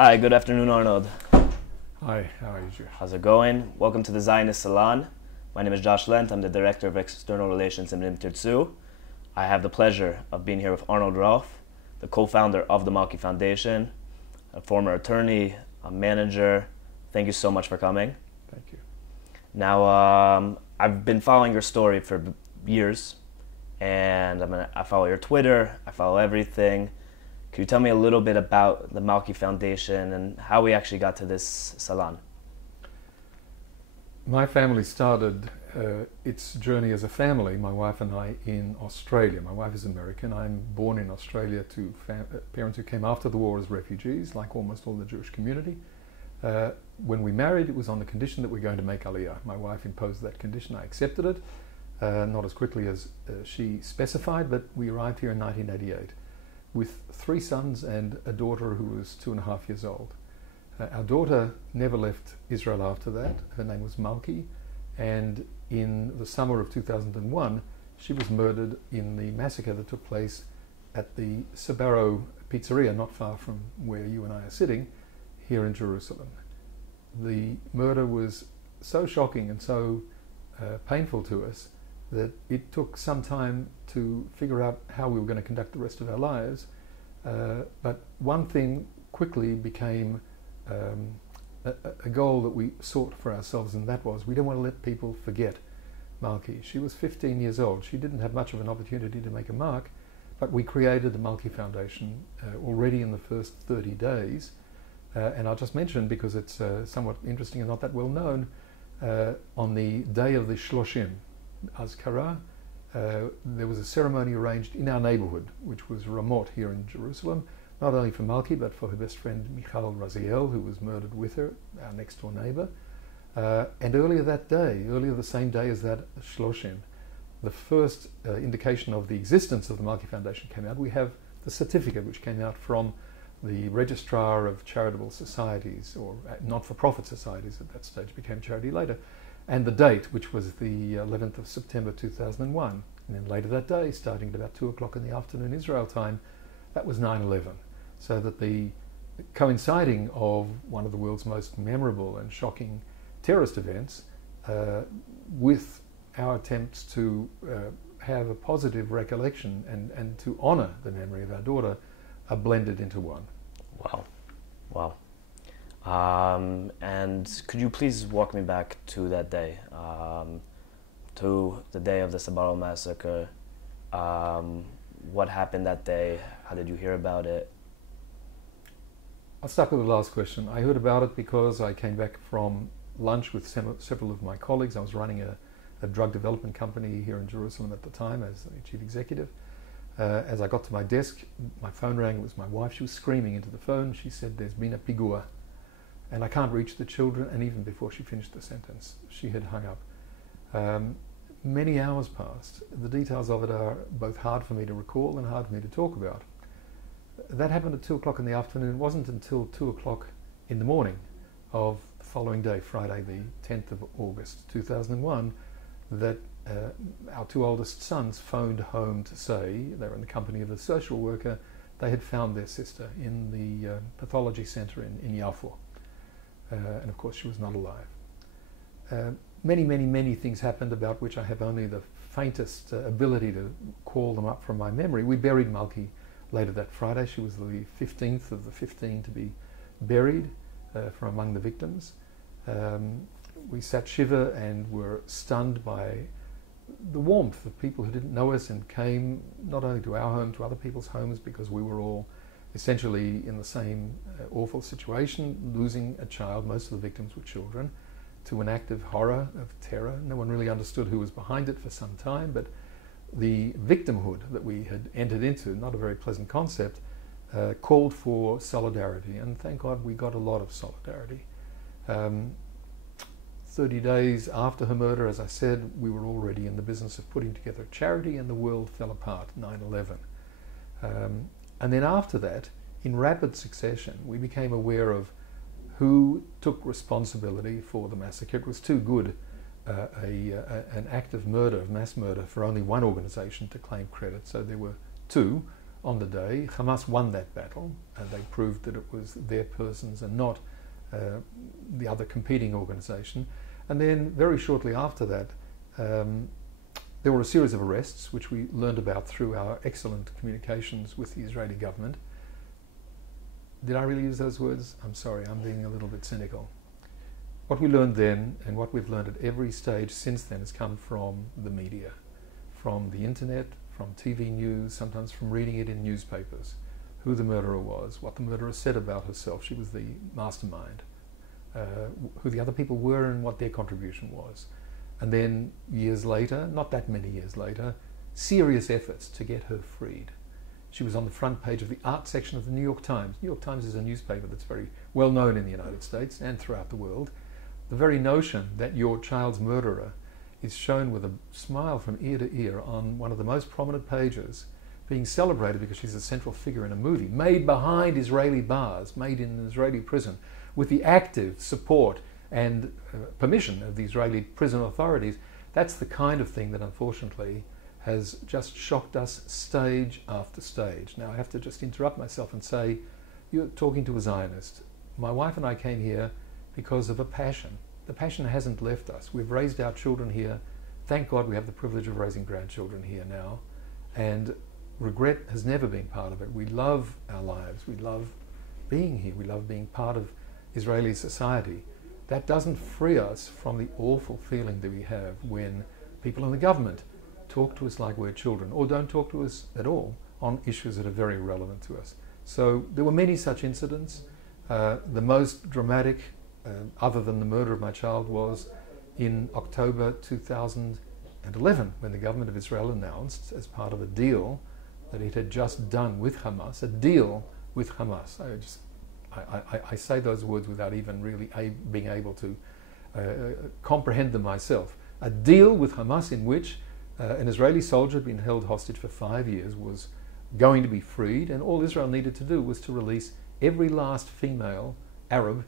Hi, good afternoon, Arnold. Hi, how are you, Josh? How's it going? Welcome to the Zionist Salon. My name is Josh Lent. I'm the Director of External Relations in Tirtzu. I have the pleasure of being here with Arnold Roth, the co-founder of the Malki Foundation, a former attorney, a manager. Thank you so much for coming. Thank you. Now, I've been following your story for years, and I follow your Twitter, I follow everything. Could you tell me a little bit about the Malki Foundation and how we actually got to this salon? My family started its journey as a family, my wife and I, in Australia. My wife is American. I'm born in Australia to parents who came after the war as refugees, like almost all the Jewish community. When we married, it was on the condition that we're going to make Aliyah. My wife imposed that condition. I accepted it, not as quickly as she specified, but we arrived here in 1988 with 3 sons and a daughter who was 2.5 years old. Our daughter never left Israel after that. Her name was Malki, and in the summer of 2001, she was murdered in the massacre that took place at the Sbarro Pizzeria, not far from where you and I are sitting, here in Jerusalem. The murder was so shocking and so painful to us that it took some time to figure out how we were going to conduct the rest of our lives. But one thing quickly became a goal that we sought for ourselves, and that was we don't want to let people forget Malki. She was 15 years old. She didn't have much of an opportunity to make a mark, but we created the Malki Foundation already in the first 30 days. And I'll just mention, because it's somewhat interesting and not that well known, on the day of the Shloshim, Azkara, there was a ceremony arranged in our neighborhood, which was Ramot here in Jerusalem, not only for Malki, but for her best friend Michal Raziel, who was murdered with her, our next door neighbor. And earlier that day, earlier the same day as that Shloshim, the first indication of the existence of the Malki Foundation came out. We have the certificate which came out from the Registrar of Charitable Societies, or not-for-profit societies at that stage, became charity later, and the date, which was the 11th of September 2001. And then later that day, starting at about 2 o'clock in the afternoon Israel time, that was 9/11. So that the coinciding of one of the world's most memorable and shocking terrorist events with our attempts to have a positive recollection and to honour the memory of our daughter are blended into one. Wow. Wow. And could you please walk me back to that day, to the day of the Sbarro massacre? What happened that day? How did you hear about it? I'll start with the last question. I heard about it because I came back from lunch with several of my colleagues. I was running a drug development company here in Jerusalem at the time as the chief executive. As I got to my desk, my phone rang. It was my wife. She was screaming into the phone. She said, "There's been a pigua." And I can't reach the children, and even before she finished the sentence, she had hung up. Many hours passed. The details of it are both hard for me to recall and hard for me to talk about. That happened at 2 o'clock in the afternoon. It wasn't until 2 o'clock in the morning of the following day, Friday the 10th of August 2001, that our 2 oldest sons phoned home to say, they were in the company of a social worker, they had found their sister in the pathology centre in Yafo. And of course she was not alive. Many things happened about which I have only the faintest ability to call them up from my memory. We buried Malki later that Friday. She was the 15th of the 15 to be buried from among the victims. We sat shiva and were stunned by the warmth of people who didn't know us and came not only to our home, to other people's homes, because we were all essentially in the same awful situation, losing a child. Most of the victims were children, to an act of horror, of terror. No one really understood who was behind it for some time, but the victimhood that we had entered into, not a very pleasant concept, called for solidarity, and thank God we got a lot of solidarity. 30 days after her murder, as I said, we were already in the business of putting together a charity, and the world fell apart, 9/11. And then after that, in rapid succession, we became aware of who took responsibility for the massacre. It was too good an act of murder, of mass murder, for only one organisation to claim credit. So there were 2 on the day. Hamas won that battle, and they proved that it was their persons and not the other competing organisation. And then very shortly after that, there were a series of arrests, which we learned about through our excellent communications with the Israeli government. Did I really use those words? I'm sorry, I'm being a little bit cynical. What we learned then, and what we've learned at every stage since then, has come from the media, from the internet, from TV news, sometimes from reading it in newspapers, who the murderer was, what the murderer said about herself. She was the mastermind, who the other people were and what their contribution was. And then years later, not that many years later, serious efforts to get her freed. She was on the front page of the art section of the New York Times. New York Times is a newspaper that's very well known in the United States and throughout the world. The very notion that your child's murderer is shown with a smile from ear to ear on one of the most prominent pages, being celebrated because she's a central figure in a movie made behind Israeli bars, made in an Israeli prison, with the active support and permission of the Israeli prison authorities. That's the kind of thing that unfortunately has just shocked us stage after stage. Now I have to just interrupt myself and say, you're talking to a Zionist. My wife and I came here because of a passion. The passion hasn't left us. We've raised our children here. Thank God we have the privilege of raising grandchildren here now. And regret has never been part of it. We love our lives. We love being here. We love being part of Israeli society. That doesn't free us from the awful feeling that we have when people in the government talk to us like we're children, or don't talk to us at all on issues that are very relevant to us. So there were many such incidents. The most dramatic, other than the murder of my child, was in October 2011, when the government of Israel announced, as part of a deal that it had just done with Hamas, a deal with Hamas. I say those words without even really being able to comprehend them myself. A deal with Hamas in which an Israeli soldier had been held hostage for 5 years was going to be freed, and all Israel needed to do was to release every last female Arab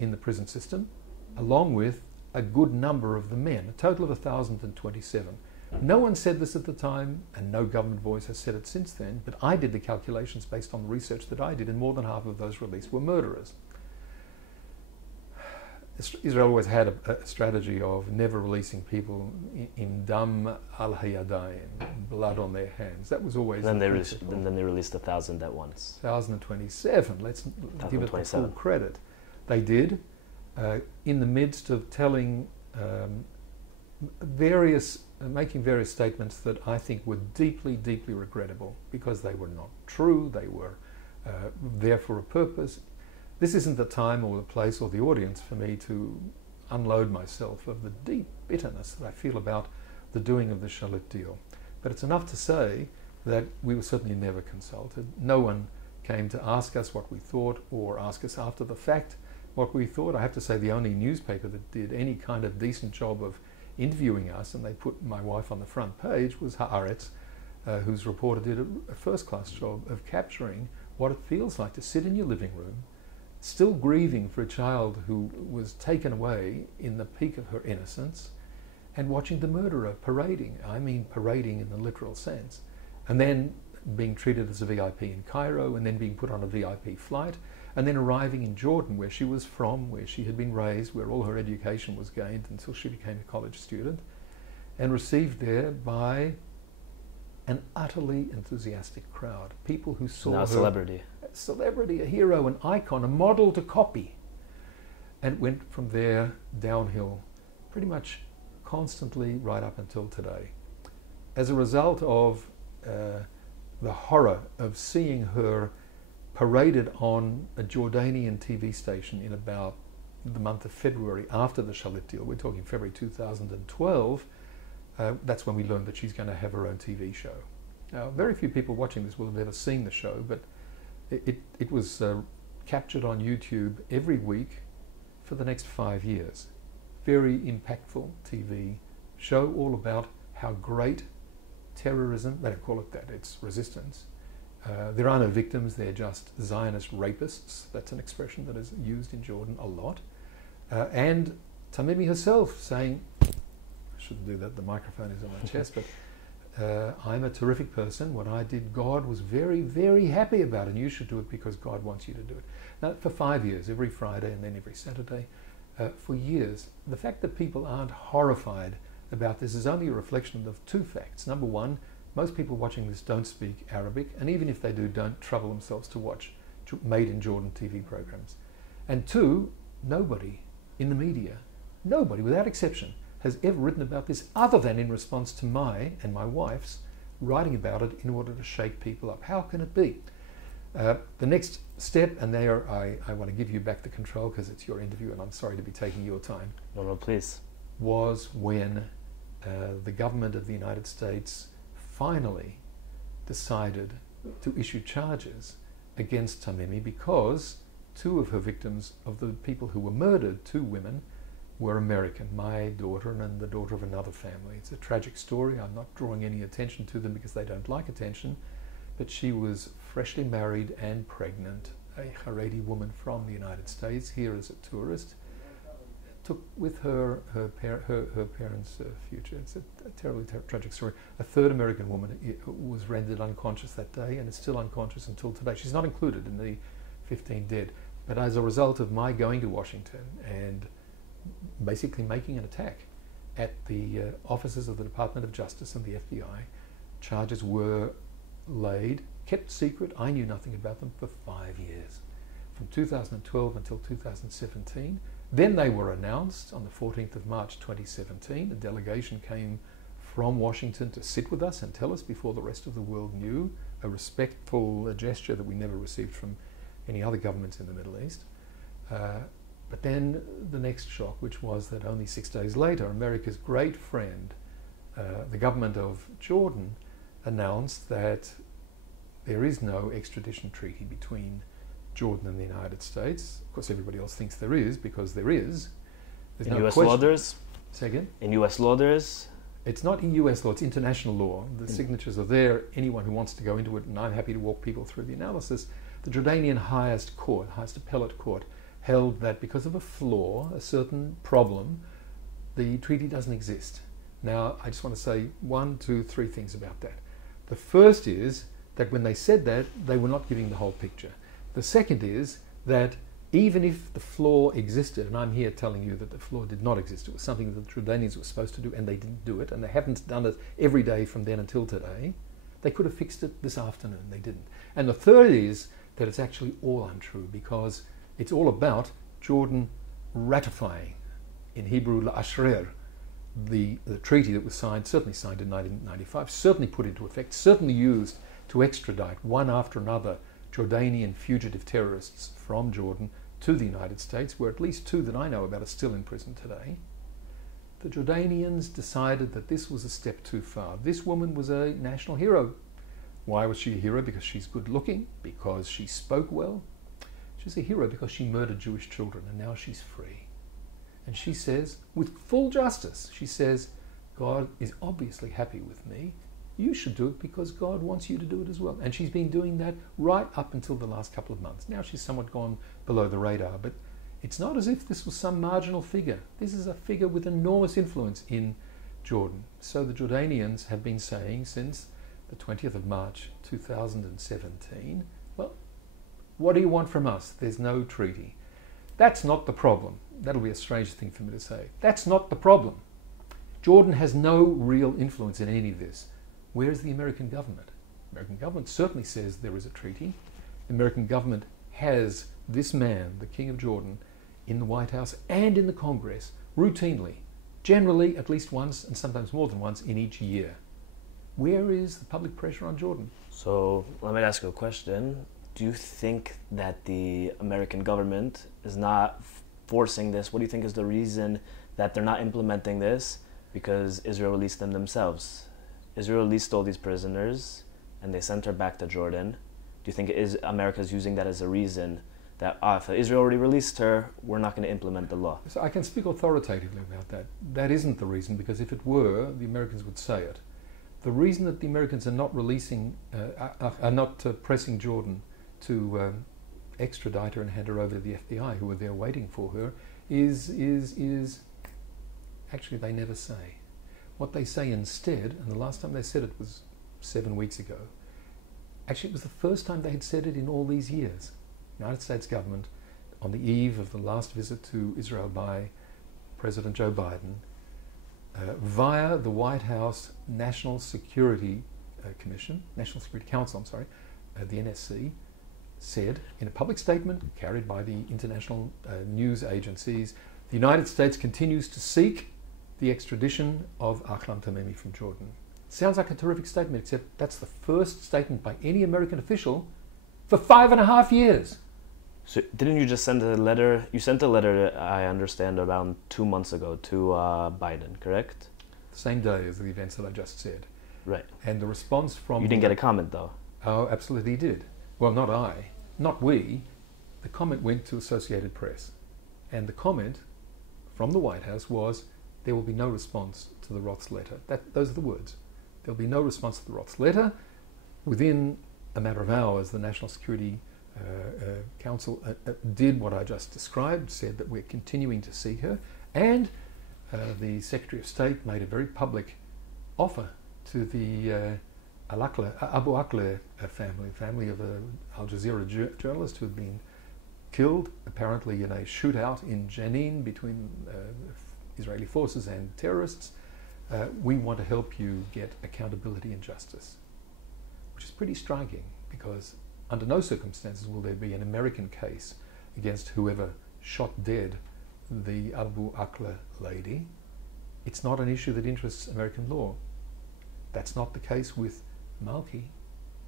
in the prison system, along with a good number of the men, a total of 1,027. No one said this at the time, and no government voice has said it since then, but I did the calculations based on the research that I did, and more than half of those released were murderers. Israel always had a strategy of never releasing people in dam al hayadayim, blood on their hands. That was always then they released 1,000 at once. 1,027. Let's give it the full credit. They did, in the midst of telling making various statements that I think were deeply, deeply regrettable because they were not true. They were there for a purpose. This isn't the time or the place or the audience for me to unload myself of the deep bitterness that I feel about the doing of the Shalit deal. But it's enough to say that we were certainly never consulted. No one came to ask us what we thought or ask us after the fact what we thought. I have to say the only newspaper that did any kind of decent job of interviewing us, and they put my wife on the front page, was Haaretz, whose reporter did a first-class job of capturing what it feels like to sit in your living room, still grieving for a child who was taken away in the peak of her innocence, and watching the murderer parading. I mean parading in the literal sense. And then being treated as a VIP in Cairo, and then being put on a VIP flight, and then arriving in Jordan, where she was from, where she had been raised, where all her education was gained until she became a college student, and received there by an utterly enthusiastic crowd. People who saw her... a celebrity, a hero, an icon, a model to copy. And went from there downhill pretty much constantly right up until today. As a result of the horror of seeing her paraded on a Jordanian TV station in about the month of February after the Shalit deal, we're talking February 2012, that's when we learned that she's going to have her own TV show. Now, very few people watching this will have ever seen the show, but it was captured on YouTube every week for the next 5 years. Very impactful TV show, all about how great terrorism, they don't call it that, it's resistance. There are no victims, they're just Zionist rapists. That's an expression that is used in Jordan a lot. And Tamimi herself saying, I shouldn't do that, the microphone is on my chest, but I'm a terrific person. What I did, God was very, very happy about, and you should do it because God wants you to do it. Now, for 5 years, every Friday and then every Saturday, for years, the fact that people aren't horrified about this is only a reflection of two facts. Number one, most people watching this don't speak Arabic, and even if they do, don't trouble themselves to watch made in Jordan TV programs. And two, nobody in the media, nobody without exception, has ever written about this other than in response to my and my wife's writing about it in order to shake people up. How can it be? The next step, and there I want to give you back the control because it's your interview and I'm sorry to be taking your time. No, please. Was when the government of the United States finally decided to issue charges against Tamimi because two of her victims, of the people who were murdered, two women, were American, my daughter and the daughter of another family. It's a tragic story. I'm not drawing any attention to them because they don't like attention, but she was freshly married and pregnant, a Haredi woman from the United States, here as a tourist. Took with her parents' future. It's a terribly tragic story. A third American woman was rendered unconscious that day and is still unconscious until today. She's not included in the 15 dead, but as a result of my going to Washington and basically making an attack at the offices of the Department of Justice and the FBI, charges were laid, kept secret. I knew nothing about them for 5 years, from 2012 until 2017. Then they were announced on the 14th of March 2017. A delegation came from Washington to sit with us and tell us before the rest of the world knew, a respectful gesture that we never received from any other governments in the Middle East. But then the next shock, which was that only 6 days later, America's great friend, the government of Jordan, announced that there is no extradition treaty between Jordan and the United States. Of course, everybody else thinks there is, because there is. There's In no US law there is? Say again? In US law there is? It's not in US law, it's international law. The signatures are there. Anyone who wants to go into it, and I'm happy to walk people through the analysis. The Jordanian highest appellate court, held that because of a flaw, a certain problem, the treaty doesn't exist. Now, I just want to say 1, 2, 3 things about that. The first is that when they said that, they were not giving the whole picture. The second is that even if the flaw existed, and I'm here telling you that the flaw did not exist, it was something that the Jordanians were supposed to do and they didn't do it, and they haven't done it every day from then until today, they could have fixed it this afternoon. They didn't. And the third is that it's actually all untrue, because it's all about Jordan ratifying, in Hebrew, la'ashrer, the treaty that was signed, certainly signed in 1995, certainly put into effect, certainly used to extradite one after another Jordanian fugitive terrorists from Jordan to the United States, where at least 2 that I know about are still in prison today. The Jordanians decided that this was a step too far. This woman was a national hero. Why was she a hero? Because she's good looking, because she spoke well. She's a hero because she murdered Jewish children, and now she's free. And she says, with full justice, she says, God is obviously happy with me. You should do it because God wants you to do it as well. And she's been doing that right up until the last couple of months. Now she's somewhat gone below the radar, but it's not as if this was some marginal figure. This is a figure with enormous influence in Jordan. So the Jordanians have been saying since the 20th of March 2017, well, what do you want from us? There's no treaty. That's not the problem. That'll be a strange thing for me to say. That's not the problem. Jordan has no real influence in any of this. Where's the American government? The American government certainly says there is a treaty. The American government has this man, the King of Jordan, in the White House and in the Congress routinely, generally at least once and sometimes more than once in each year. Where is the public pressure on Jordan? So let me ask you a question. Do you think that the American government is not forcing this? What do you think is the reason that they're not implementing this? Because Israel released them themselves. Israel released all these prisoners and they sent her back to Jordan. Do you think America's using that as a reason that if Israel already released her, we're not going to implement the law? So I can speak authoritatively about that. That isn't the reason, because if it were, the Americans would say it. The reason that the Americans are not pressing Jordan to extradite her and hand her over to the FBI, who are there waiting for her, is actually they never say. What they say instead, and the last time they said it was 7 weeks ago, actually it was the first time they had said it in all these years. The United States government, on the eve of the last visit to Israel by President Joe Biden, via the White House National Security Commission, National Security Council, the NSC, said in a public statement carried by the international news agencies, the United States continues to seek the extradition of Ahlam Tamimi from Jordan. Sounds like a terrific statement, except that's the first statement by any American official for 5.5 years. So didn't you just send a letter? You sent a letter, I understand, around 2 months ago to Biden, correct? The same day as the events that I just said. Right. And the response from... You didn't get a comment, though. Oh, absolutely he did. Well, not I, not we. The comment went to Associated Press. And the comment from the White House was, there will be no response to the Roth's letter. Those are the words. There will be no response to the Roth's letter. Within a matter of hours, the National Security Council did what I just described, said that we're continuing to seek her, and the Secretary of State made a very public offer to the Abu Akleh family of an Al Jazeera journalist who had been killed, apparently in a shootout in Jenin between Israeli forces and terrorists. We want to help you get accountability and justice, which is pretty striking, because under no circumstances will there be an American case against whoever shot dead the Abu Akleh lady. It's not an issue that interests American law. That's not the case with Malki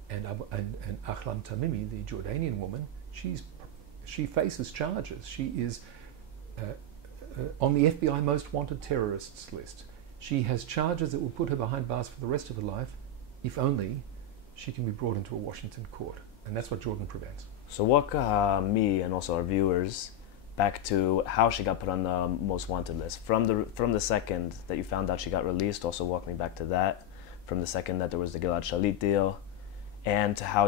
and Ahlam Tamimi, the Jordanian woman. She faces charges. She is on the FBI most wanted terrorists list. She has charges that will put her behind bars for the rest of her life, if only she can be brought into a Washington court. And that's what Jordan prevents. So walk me and also our viewers back to how she got put on the most wanted list. From the second that you found out she got released, also walk me back to that. From the second that there was the Gilad Shalit deal, and to how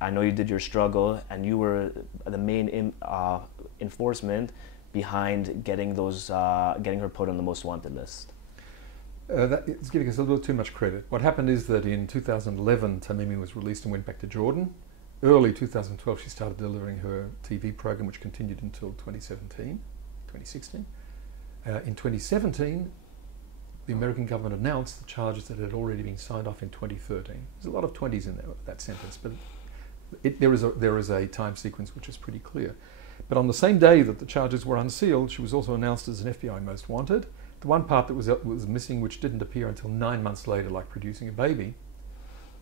I know you did your struggle, and you were the main enforcement behind getting her put on the most wanted list. That is giving us a little too much credit. What happened is that in 2011, Tamimi was released and went back to Jordan. Early 2012, she started delivering her TV program, which continued until 2016. In 2017, the American government announced the charges that had already been signed off in 2013. There's a lot of 20s in that sentence, but there is a time sequence which is pretty clear. But on the same day that the charges were unsealed, she was also announced as an FBI most wanted. The one part that was missing, which didn't appear until 9 months later, like producing a baby,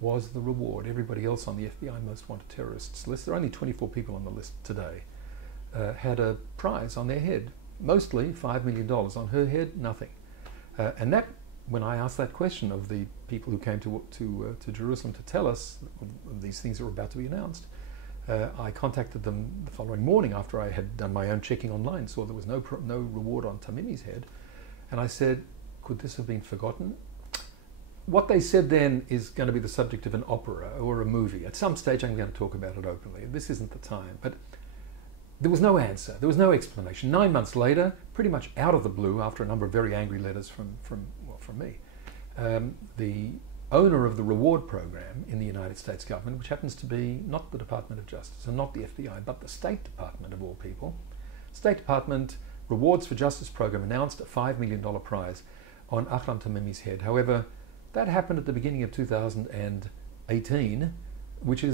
was the reward. Everybody else on the FBI most wanted terrorists list, there are only 24 people on the list today, had a prize on their head, mostly $5 million. On her head, nothing. And that, when I asked that question of the people who came to Jerusalem to tell us these things that were about to be announced, I contacted them the following morning after I had done my own checking online, saw there was no reward on Tamimi's head, and I said, could this have been forgotten? What they said then is going to be the subject of an opera or a movie. At some stage I'm going to talk about it openly. This isn't the time. But there was no answer. There was no explanation. 9 months later, pretty much out of the blue, after a number of very angry letters from me, the owner of the reward program in the United States government, which happens to be not the Department of Justice and not the FBI, but the State Department of all people, State Department Rewards for Justice program announced a $5 million prize on Ahlam Tamimi's head. However, that happened at the beginning of 2018, which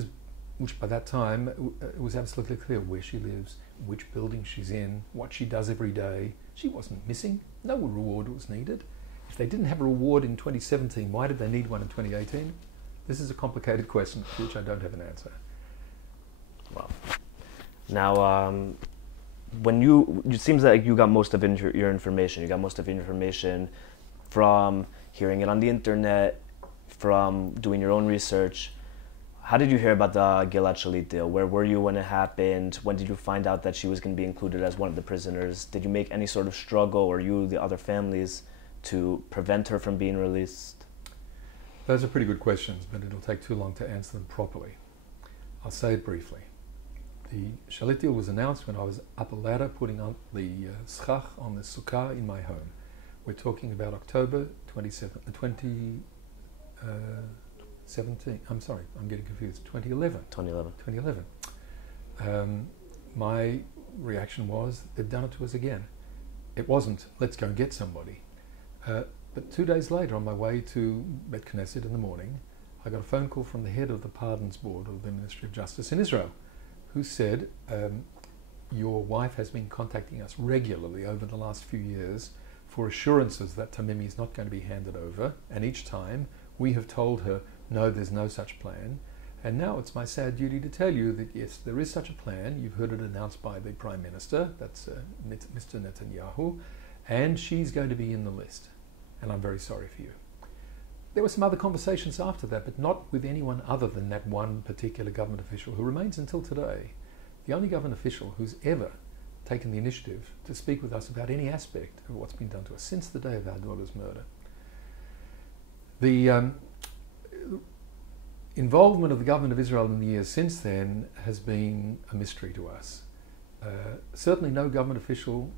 by that time it was absolutely clear where she lives, which building she's in, what she does every day. She wasn't missing. No reward was needed. If they didn't have a reward in 2017, why did they need one in 2018? This is a complicated question for which I don't have an answer. Well, now it seems like you got most of your information. You got most of your information from hearing it on the internet, from doing your own research. How did you hear about the Gilad Shalit deal? Where were you when it happened? When did you find out that she was going to be included as one of the prisoners? Did you make any sort of struggle, or you, the other families, to prevent her from being released? Those are pretty good questions, but it'll take too long to answer them properly. I'll say it briefly. The Shalit deal was announced when I was up a ladder putting on the schach on the sukkah in my home. We're talking about October 2017. I'm sorry, I'm getting confused. 2011. 2011. 2011. My reaction was, they've done it to us again. It wasn't, let's go and get somebody. But 2 days later, on my way to Bet Knesset in the morning, I got a phone call from the head of the Pardons Board of the Ministry of Justice in Israel, who said, your wife has been contacting us regularly over the last few years for assurances that Tamimi is not going to be handed over, and each time we have told her, no, there's no such plan. And now it's my sad duty to tell you that yes, there is such a plan. You've heard it announced by the Prime Minister, that's Mr. Netanyahu, and she's going to be in the list. And I'm very sorry for you. There were some other conversations after that, but not with anyone other than that one particular government official who remains until today the only government official who's ever taken the initiative to speak with us about any aspect of what's been done to us since the day of our daughter's murder. The involvement of the government of Israel in the years since then has been a mystery to us. Certainly no government official,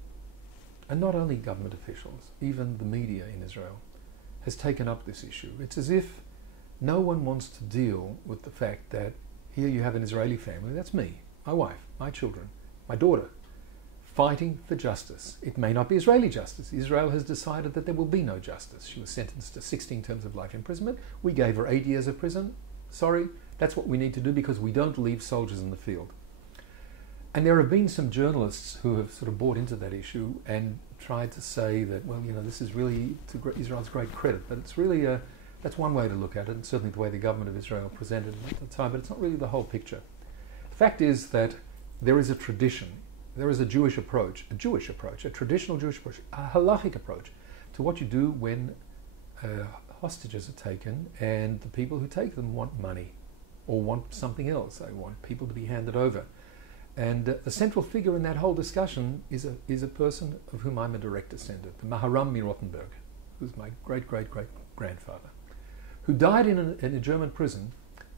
and not only government officials, even the media in Israel, has taken up this issue. It's as if no one wants to deal with the fact that here you have an Israeli family, that's me, my wife, my children, my daughter, fighting for justice. It may not be Israeli justice. Israel has decided that there will be no justice. She was sentenced to 16 terms of life imprisonment. We gave her 8 years of prison. Sorry, that's what we need to do because we don't leave soldiers in the field. And there have been some journalists who have sort of bought into that issue and tried to say that, well, you know, this is really to Israel's great credit, but it's really that's one way to look at it, and certainly the way the government of Israel presented it at the time, but it's not really the whole picture. The fact is that there is a tradition, there is a Jewish approach, a traditional Jewish approach, a halachic approach to what you do when hostages are taken and the people who take them want money or want something else. They want people to be handed over. And the central figure in that whole discussion is a person of whom I'm a direct descendant, the Maharam Rothenberg, who's my great-great-great-grandfather, who died in a German prison,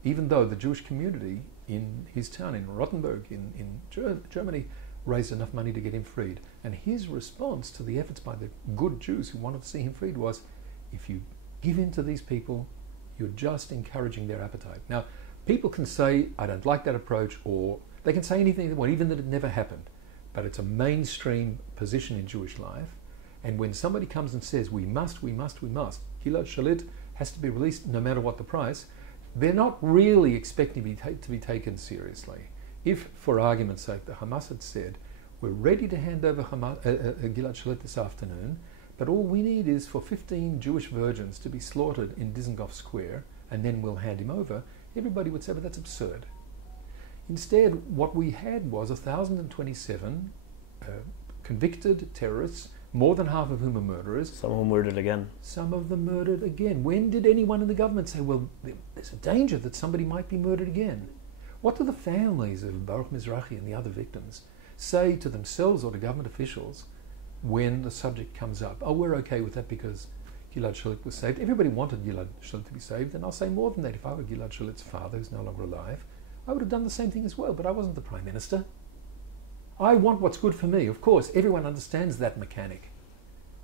even though the Jewish community in his town, in Rothenburg, in Germany, raised enough money to get him freed. And his response to the efforts by the good Jews who wanted to see him freed was, if you give in to these people, you're just encouraging their appetite. Now, people can say, I don't like that approach, or they can say anything they want, even that it never happened. But it's a mainstream position in Jewish life. And when somebody comes and says, we must, Gilad Shalit has to be released no matter what the price, they're not really expecting to be taken seriously. If, for argument's sake, the Hamas had said, we're ready to hand over Gilad Shalit this afternoon, but all we need is for 15 Jewish virgins to be slaughtered in Dizengoff Square, and then we'll hand him over, everybody would say, but that's absurd. Instead, what we had was 1,027 convicted terrorists, more than half of whom are murderers. Some of them murdered again. Some of them murdered again. When did anyone in the government say, well, there's a danger that somebody might be murdered again? What do the families of Baruch Mizrahi and the other victims say to themselves or to government officials when the subject comes up? Oh, we're okay with that because Gilad Shalit was saved. Everybody wanted Gilad Shalit to be saved, and I'll say more than that. If I were Gilad Shalit's father, who's no longer alive, I would have done the same thing as well, but I wasn't the Prime Minister. I want what's good for me. Of course, everyone understands that mechanic.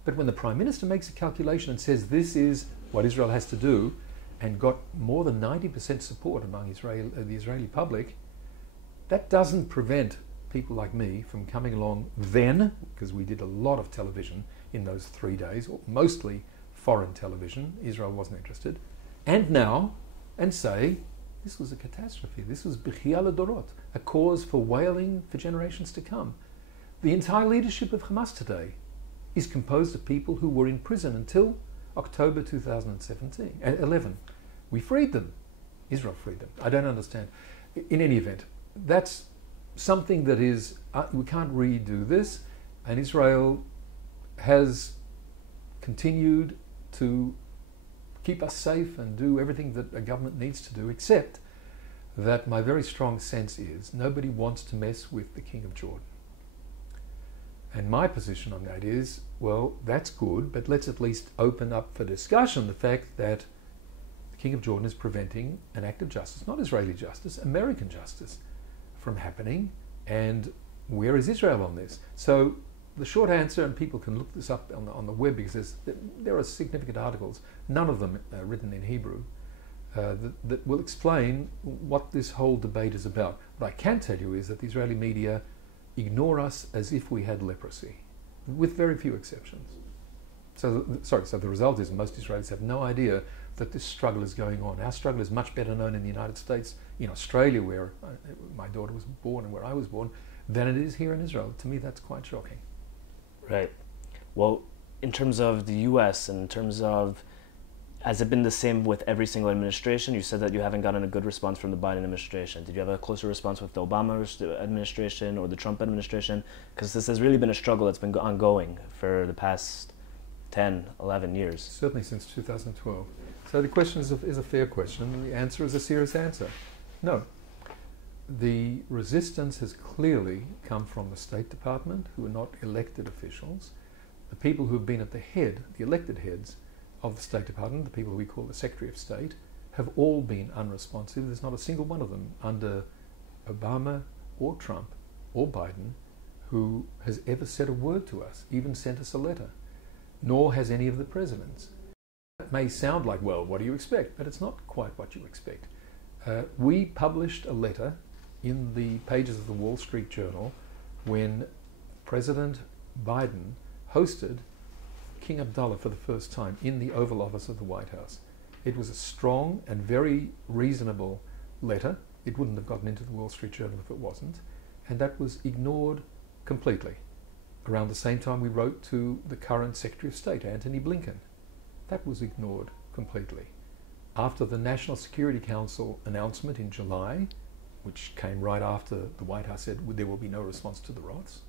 But when the Prime Minister makes a calculation and says this is what Israel has to do, and got more than 90% support among the Israeli public, that doesn't prevent people like me from coming along then, because we did a lot of television in those 3 days, or mostly foreign television, Israel wasn't interested, and now, and say, this was a catastrophe. This was Bechia Ledorot, a cause for wailing for generations to come. The entire leadership of Hamas today is composed of people who were in prison until October 2011. We freed them. Israel freed them. I don't understand. In any event, that's something that is, we can't redo this, and Israel has continued to keep us safe and do everything that a government needs to do, except that my very strong sense is nobody wants to mess with the King of Jordan. And my position on that is, well, that's good, but let's at least open up for discussion the fact that the King of Jordan is preventing an act of justice, not Israeli justice, American justice, from happening. And where is Israel on this? So the short answer, and people can look this up on the web because there are significant articles, none of them written in Hebrew, that will explain what this whole debate is about. What I can tell you is that the Israeli media ignore us as if we had leprosy, with very few exceptions. So the result is most Israelis have no idea that this struggle is going on. Our struggle is much better known in the United States, in Australia, where my daughter was born and where I was born, than it is here in Israel. To me, that's quite shocking. Right. Well, in terms of the U.S., in terms of, has it been the same with every single administration? You said that you haven't gotten a good response from the Biden administration. Did you have a closer response with the Obama administration or the Trump administration? Because this has really been a struggle that's been ongoing for the past 10, 11 years. Certainly since 2012. So the question is a fair question, and the answer is a serious answer. No. The resistance has clearly come from the State Department, who are not elected officials. The people who have been at the head, the elected heads of the State Department, the people we call the Secretary of State, have all been unresponsive. There's not a single one of them under Obama or Trump or Biden who has ever said a word to us, even sent us a letter, nor has any of the presidents. That may sound like, well, what do you expect? But it's not quite what you expect. We published a letter in the pages of the Wall Street Journal when President Biden hosted King Abdullah for the first time in the Oval Office of the White House. It was a strong and very reasonable letter. It wouldn't have gotten into the Wall Street Journal if it wasn't. And that was ignored completely. Around the same time we wrote to the current Secretary of State, Antony Blinken. That was ignored completely. After the National Security Council announcement in July, which came right after the White House said there will be no response to the Roths,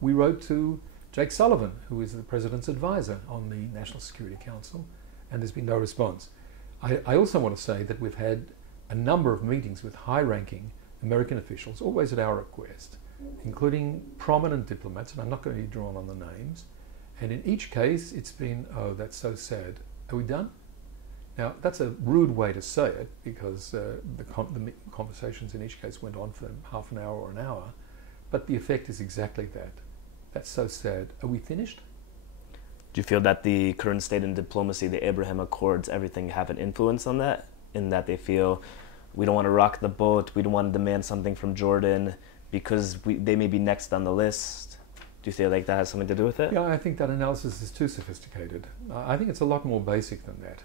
we wrote to Jake Sullivan, who is the President's advisor on the National Security Council, and there's been no response. I also want to say that we've had a number of meetings with high-ranking American officials, always at our request, including prominent diplomats, and I'm not going to be drawn on the names, and in each case it's been, oh, that's so sad. Are we done? Now, that's a rude way to say it, because the conversations in each case went on for half an hour or an hour, but the effect is exactly that. That's so sad. Are we finished? Do you feel that the current state in diplomacy, the Abraham Accords, everything have an influence on that? In that they feel, we don't want to rock the boat, we don't want to demand something from Jordan because they may be next on the list? Do you feel like that has something to do with it? Yeah, I think that analysis is too sophisticated. I think it's a lot more basic than that.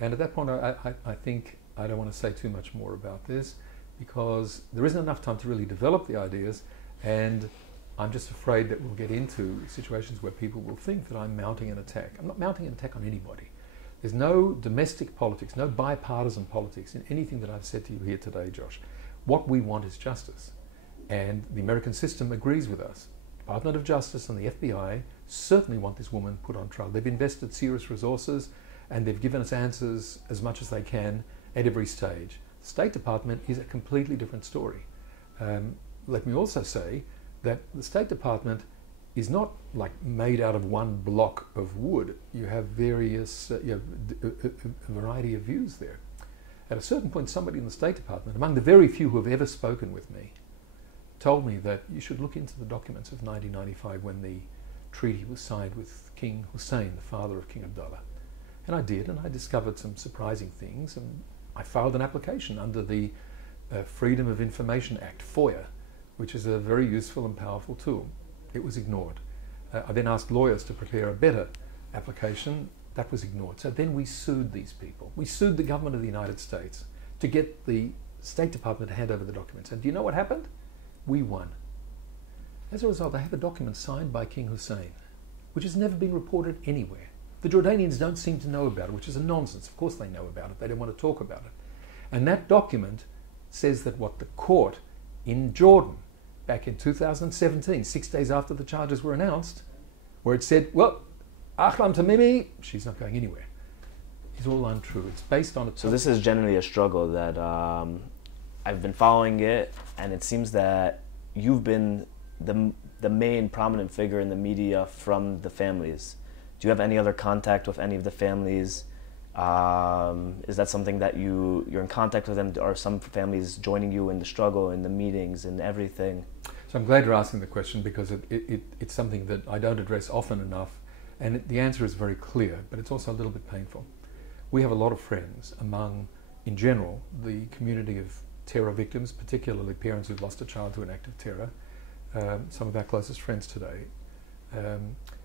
And at that point, I think I don't want to say too much more about this, because there isn't enough time to really develop the ideas, and I'm just afraid that we'll get into situations where people will think that I'm mounting an attack. I'm not mounting an attack on anybody. There's no domestic politics, no bipartisan politics in anything that I've said to you here today, Josh. What we want is justice, and the American system agrees with us. Department of Justice and the FBI certainly want this woman put on trial. They've invested serious resources, and they've given us answers as much as they can at every stage. The State Department is a completely different story. Let me also say that the State Department is not like made out of one block of wood. You have various, you have a variety of views there. At a certain point, somebody in the State Department, among the very few who have ever spoken with me, told me that you should look into the documents of 1995 when the treaty was signed with King Hussein, the father of King Abdullah. And I did, and I discovered some surprising things, and I filed an application under the Freedom of Information Act, FOIA, which is a very useful and powerful tool. It was ignored. I then asked lawyers to prepare a better application. That was ignored. So then we sued these people. We sued the government of the United States to get the State Department to hand over the documents. And do you know what happened? We won. As a result, I have a document signed by King Hussein, which has never been reported anywhere. The Jordanians don't seem to know about it, which is a nonsense. Of course they know about it. They don't want to talk about it. And that document says that what the court in Jordan, back in 2017, 6 days after the charges were announced, where it said, well, Ahlam Tamimi, she's not going anywhere, is all untrue. It's based on... So this is generally a struggle that I've been following it, and it seems that you've been the main prominent figure in the media from the families. Do you have any other contact with any of the families? Is that something that you're in contact with them? Are some families joining you in the struggle, in the meetings, and everything? So I'm glad you're asking the question, because it's something that I don't address often enough, and the answer is very clear, but it's also a little bit painful. We have a lot of friends among, in general, the community of terror victims, particularly parents who've lost a child to an act of terror, some of our closest friends today.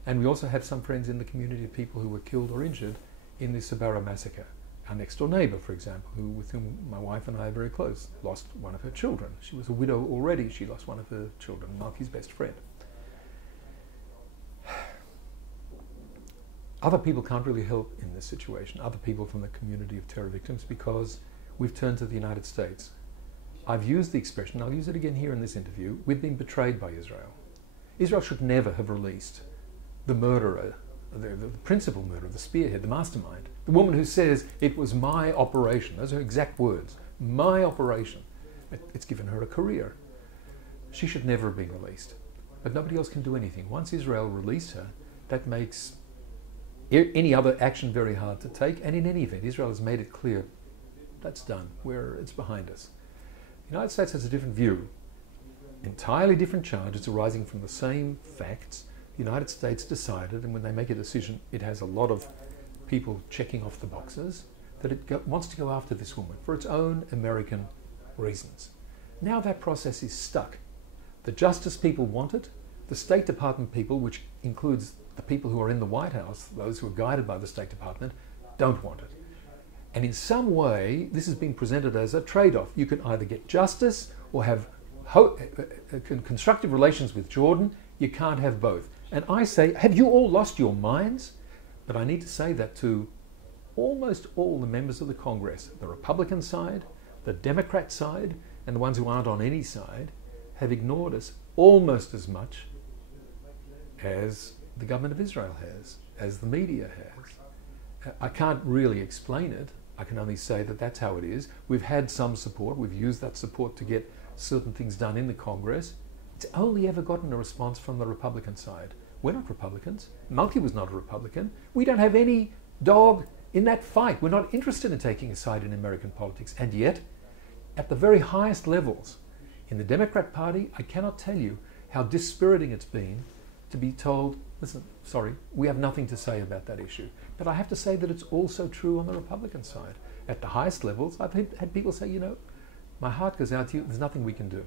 And we also have some friends in the community of people who were killed or injured in the Sbarro massacre. Our next door neighbour, for example, with whom my wife and I are very close, lost one of her children. She was a widow already. She lost one of her children, Malki's best friend. Other people can't really help in this situation, other people from the community of terror victims, because we've turned to the United States. I've used the expression, I'll use it again here in this interview, we've been betrayed by Israel. Israel should never have released the murderer, the principal murderer, the spearhead, the mastermind, the woman who says, it was my operation. Those are exact words. My operation. It's given her a career. She should never have been released. But nobody else can do anything. Once Israel released her, that makes any other action very hard to take. And in any event, Israel has made it clear that's done, it's behind us. The United States has a different view. Entirely different charge. It's arising from the same facts. The United States decided, and when they make a decision, it has a lot of people checking off the boxes, that it wants to go after this woman for its own American reasons. Now that process is stuck. The Justice people want it. The State Department people, which includes the people who are in the White House, those who are guided by the State Department, don't want it. And in some way, this has been presented as a trade-off. You can either get justice or have constructive relations with Jordan. You can't have both. And I say, have you all lost your minds? But I need to say that to almost all the members of the Congress, the Republican side, the Democrat side, and the ones who aren't on any side, have ignored us almost as much as the government of Israel has, as the media has. I can't really explain it. I can only say that that's how it is. We've had some support. We've used that support to get certain things done in the Congress. It's only ever gotten a response from the Republican side. We're not Republicans. Malki was not a Republican. We don't have any dog in that fight. We're not interested in taking a side in American politics. And yet, at the very highest levels, in the Democrat Party, I cannot tell you how dispiriting it's been to be told, listen, sorry, we have nothing to say about that issue. But I have to say that it's also true on the Republican side. At the highest levels, I've had people say, you know, my heart goes out to you, there's nothing we can do.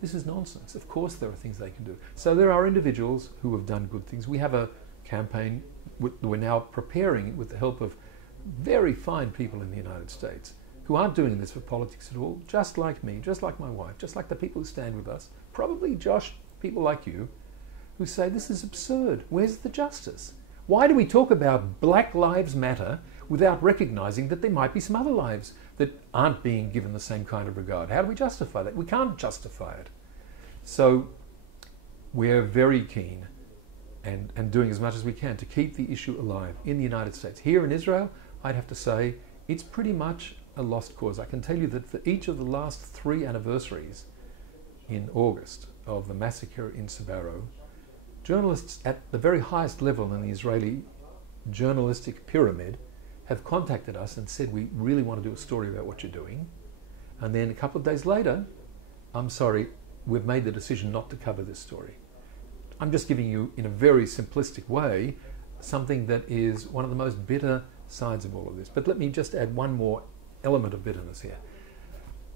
This is nonsense. Of course there are things they can do. So there are individuals who have done good things. We have a campaign we're now preparing with the help of very fine people in the United States who aren't doing this for politics at all, just like me, just like my wife, just like the people who stand with us, probably Josh, people like you, who say this is absurd. Where's the justice? Why do we talk about Black Lives Matter without recognizing that there might be some other lives that aren't being given the same kind of regard? How do we justify that? We can't justify it. So we're very keen and doing as much as we can to keep the issue alive in the United States. Here in Israel, I'd have to say it's pretty much a lost cause. I can tell you that for each of the last 3 anniversaries in August of the massacre in Sbarro, journalists at the very highest level in the Israeli journalistic pyramid have contacted us and said, we really want to do a story about what you're doing. And then a couple of days later, I'm sorry, we've made the decision not to cover this story. I'm just giving you, in a very simplistic way, something that is one of the most bitter sides of all of this. But let me just add one more element of bitterness here,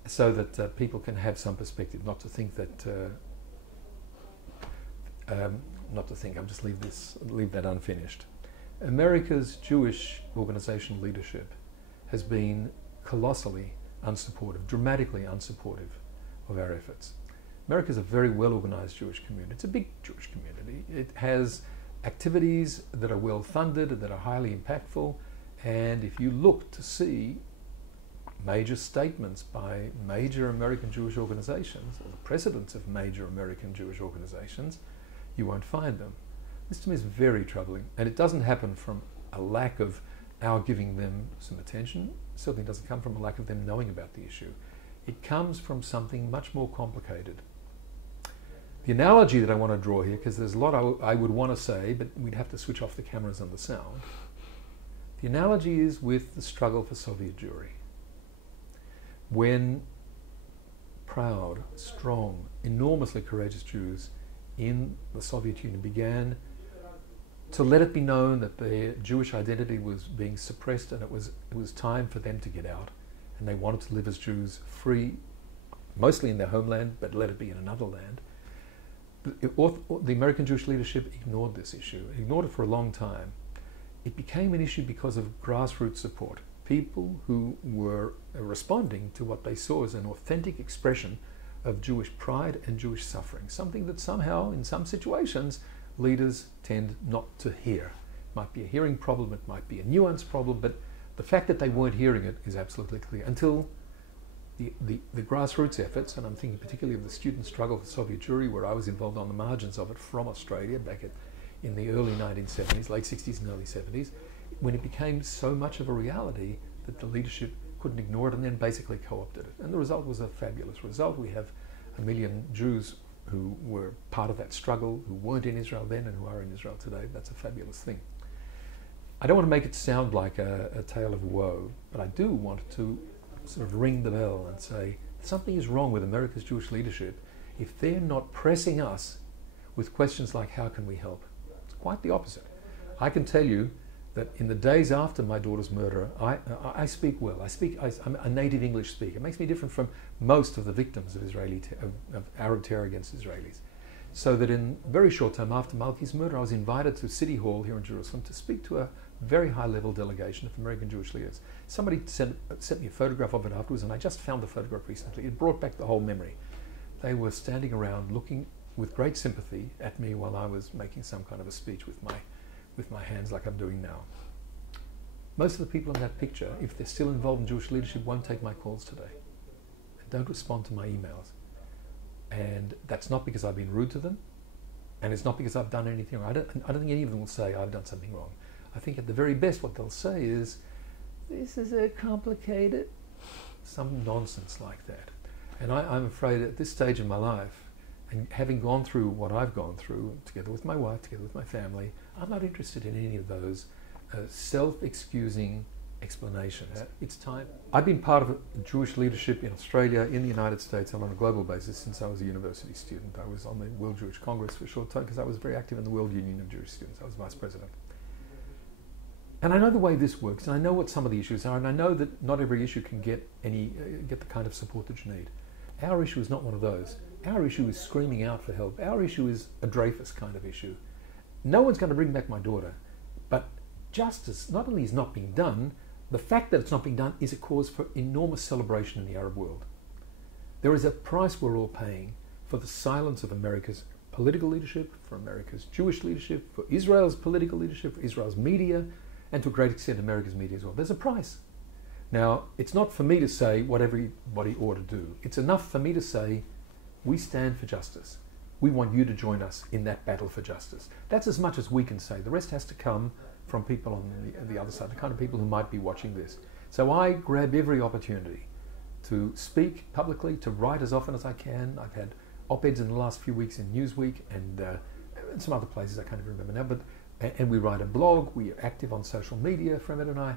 so that people can have some perspective, not to think that, I'll just leave that unfinished. America's Jewish organizational leadership has been colossally unsupportive, dramatically unsupportive of our efforts. America is a very well-organized Jewish community. It's a big Jewish community. It has activities that are well-funded, that are highly impactful, and if you look to see major statements by major American Jewish organizations, or the presidents of major American Jewish organizations, you won't find them. This to me is very troubling, and it doesn't happen from a lack of our giving them some attention. It certainly doesn't come from a lack of them knowing about the issue. It comes from something much more complicated. The analogy that I want to draw here, because there's a lot I would want to say, but we'd have to switch off the cameras and the sound. The analogy is with the struggle for Soviet Jewry. When proud, strong, enormously courageous Jews in the Soviet Union began to let it be known that their Jewish identity was being suppressed, and it was time for them to get out, and they wanted to live as Jews, free, mostly in their homeland, but let it be in another land. The American Jewish leadership ignored this issue, ignored it for a long time. It became an issue because of grassroots support. People who were responding to what they saw as an authentic expression of Jewish pride and Jewish suffering, something that somehow, in some situations, leaders tend not to hear. It might be a hearing problem, it might be a nuance problem, but the fact that they weren't hearing it is absolutely clear until the grassroots efforts, and I'm thinking particularly of the student struggle for Soviet Jewry, where I was involved on the margins of it from Australia back in the early 1970s, late 60s and early 70s, when it became so much of a reality that the leadership couldn't ignore it and then basically co-opted it. And the result was a fabulous result. We have 1 million Jews who were part of that struggle, who weren't in Israel then and who are in Israel today. That's a fabulous thing. I don't want to make it sound like a tale of woe, but I do want to sort of ring the bell and say something is wrong with America's Jewish leadership if they're not pressing us with questions like, how can we help? It's quite the opposite. I can tell you that in the days after my daughter's murder, I speak well. I'm a native English speaker. It makes me different from most of the victims of of Arab terror against Israelis. So that in a very short time after Malki's murder, I was invited to City Hall here in Jerusalem to speak to a very high-level delegation of American Jewish leaders. Somebody sent me a photograph of it afterwards, and I just found the photograph recently. It brought back the whole memory. They were standing around looking with great sympathy at me while I was making some kind of a speech with my hands like I'm doing now. Most of the people in that picture, if they're still involved in Jewish leadership, won't take my calls today. They don't respond to my emails. And that's not because I've been rude to them, and it's not because I've done anything wrong. I don't think any of them will say I've done something wrong. I think at the very best what they'll say is, this is a complicated, some nonsense like that. And I'm afraid at this stage in my life, and having gone through what I've gone through, together with my wife, together with my family, I'm not interested in any of those self-excusing explanations. It's time. I've been part of Jewish leadership in Australia, in the United States, and on a global basis since I was a university student. I was on the World Jewish Congress for a short time because I was very active in the World Union of Jewish Students. I was vice president. And I know the way this works, and I know what some of the issues are, and I know that not every issue can get the kind of support that you need. Our issue is not one of those. Our issue is screaming out for help. Our issue is a Dreyfus kind of issue. No one's going to bring back my daughter, but justice not only is not being done, the fact that it's not being done is a cause for enormous celebration in the Arab world. There is a price we're all paying for the silence of America's political leadership, for America's Jewish leadership, for Israel's political leadership, for Israel's media, and to a great extent America's media as well. There's a price. Now, it's not for me to say what everybody ought to do. It's enough for me to say, we stand for justice. We want you to join us in that battle for justice. That's as much as we can say. The rest has to come from people on the other side, the kind of people who might be watching this. So I grab every opportunity to speak publicly, to write as often as I can. I've had op-eds in the last few weeks in Newsweek and some other places I can't even remember now. And we write a blog, we are active on social media, Fremad and I.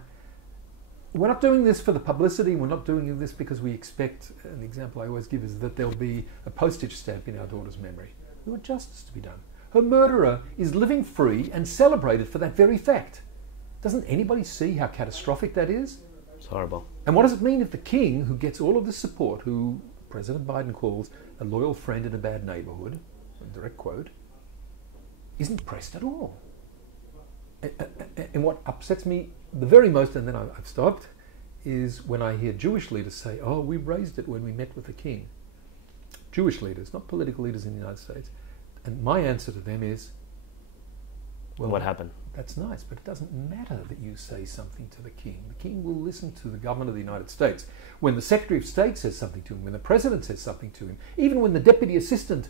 We're not doing this for the publicity, we're not doing this because we expect, an example I always give is that there'll be a postage stamp in our daughter's memory. We want justice to be done. Her murderer is living free and celebrated for that very fact. Doesn't anybody see how catastrophic that is? It's horrible. And what does it mean if the king, who gets all of this support, who President Biden calls a loyal friend in a bad neighborhood, a direct quote, isn't pressed at all? And what upsets me the very most, and then I've stopped, is when I hear Jewish leaders say, oh, we raised it when we met with the king. Jewish leaders, not political leaders in the United States. And my answer to them is, well, what happened? That's nice, but it doesn't matter that you say something to the king. The king will listen to the government of the United States. When the Secretary of State says something to him, when the President says something to him, even when the Deputy Assistant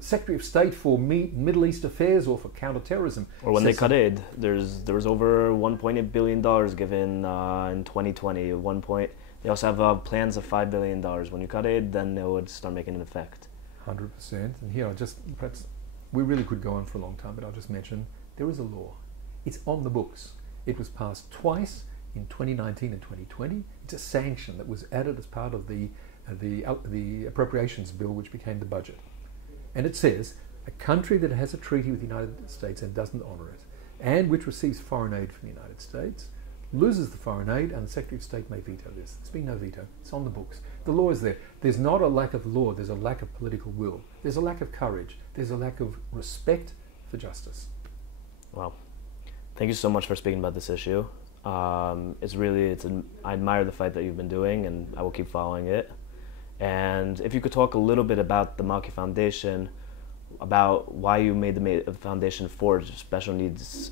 Secretary of State for Middle East Affairs or for counterterrorism. Or when they cut aid, there was over $1.8 billion given in 2020. They also have plans of $5 billion. When you cut aid, then it would start making an effect. 100%. And here, perhaps we really could go on for a long time, but I'll just mention there is a law. It's on the books. It was passed twice in 2019 and 2020. It's a sanction that was added as part of the the appropriations bill, which became the budget. And it says, a country that has a treaty with the United States and doesn't honour it, and which receives foreign aid from the United States, loses the foreign aid, and the Secretary of State may veto this. There's been no veto. It's on the books. The law is there. There's not a lack of law. There's a lack of political will. There's a lack of courage. There's a lack of respect for justice. Wow. Thank you so much for speaking about this issue. I admire the fight that you've been doing, and I will keep following it. And if you could talk a little bit about the Malki Foundation, about why you made the foundation for special needs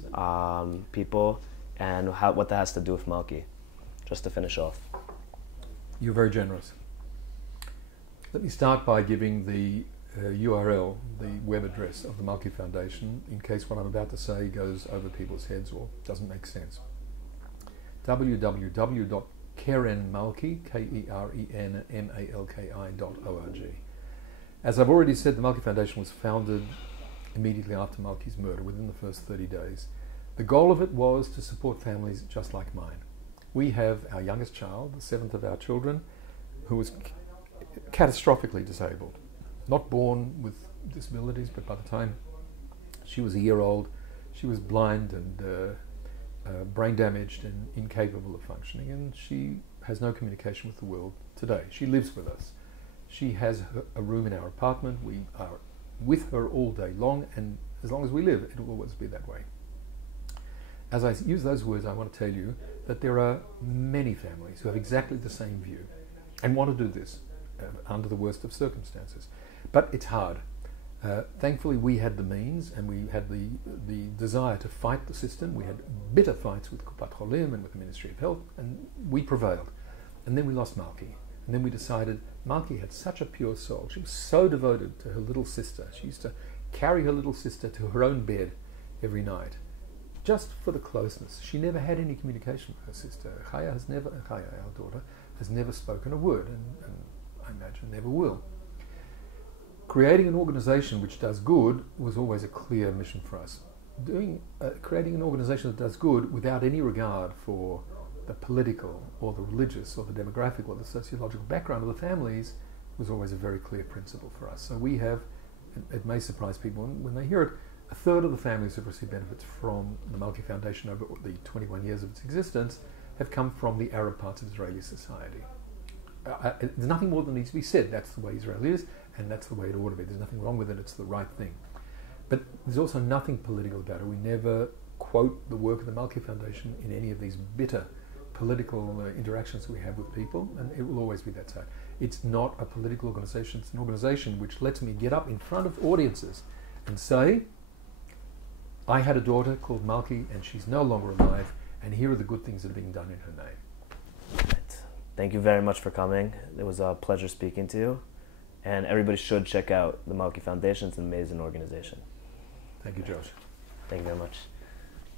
people, and what that has to do with Malki, just to finish off. You're very generous. Let me start by giving the URL, the web address of the Malki Foundation, in case what I'm about to say goes over people's heads or doesn't make sense. www.kerenmalki, KERENMALKI.org. As I've already said, the Malki Foundation was founded immediately after Malki's murder, within the first 30 days. The goal of it was to support families just like mine. We have our youngest child, the seventh of our children, who was catastrophically disabled. Not born with disabilities, but by the time she was a year old, she was blind and brain damaged and incapable of functioning, and she has no communication with the world today. She lives with us. She has a room in our apartment. We are with her all day long, and as long as we live, it will always be that way. As I use those words, I want to tell you that there are many families who have exactly the same view and want to do this under the worst of circumstances. But it's hard. Thankfully, we had the means and we had the desire to fight the system. We had bitter fights with Kupat Cholim and with the Ministry of Health, and we prevailed. And then we lost Malki. And then we decided Malki had such a pure soul. She was so devoted to her little sister. She used to carry her little sister to her own bed every night, just for the closeness. She never had any communication with her sister. Chaya, our daughter, has never spoken a word, and I imagine never will. Creating an organization which does good was always a clear mission for us. Creating an organization that does good without any regard for the political or the religious or the demographic or the sociological background of the families was always a very clear principle for us. So we have, it may surprise people when they hear it, a third of the families who have received benefits from the Malki Foundation over the 21 years of its existence have come from the Arab parts of Israeli society. There's nothing more that needs to be said. That's the way Israel is, and that's the way it ought to be. There's nothing wrong with it. It's the right thing. But there's also nothing political about it. We never quote the work of the Malki Foundation in any of these bitter political interactions we have with people, and it will always be that side. It's not a political organization. It's an organization which lets me get up in front of audiences and say, I had a daughter called Malki, and she's no longer alive, and here are the good things that are being done in her name. Right. Thank you very much for coming. It was a pleasure speaking to you, and everybody should check out the Malki Foundation. It's an amazing organization. Thank you, Josh. Thank you very much.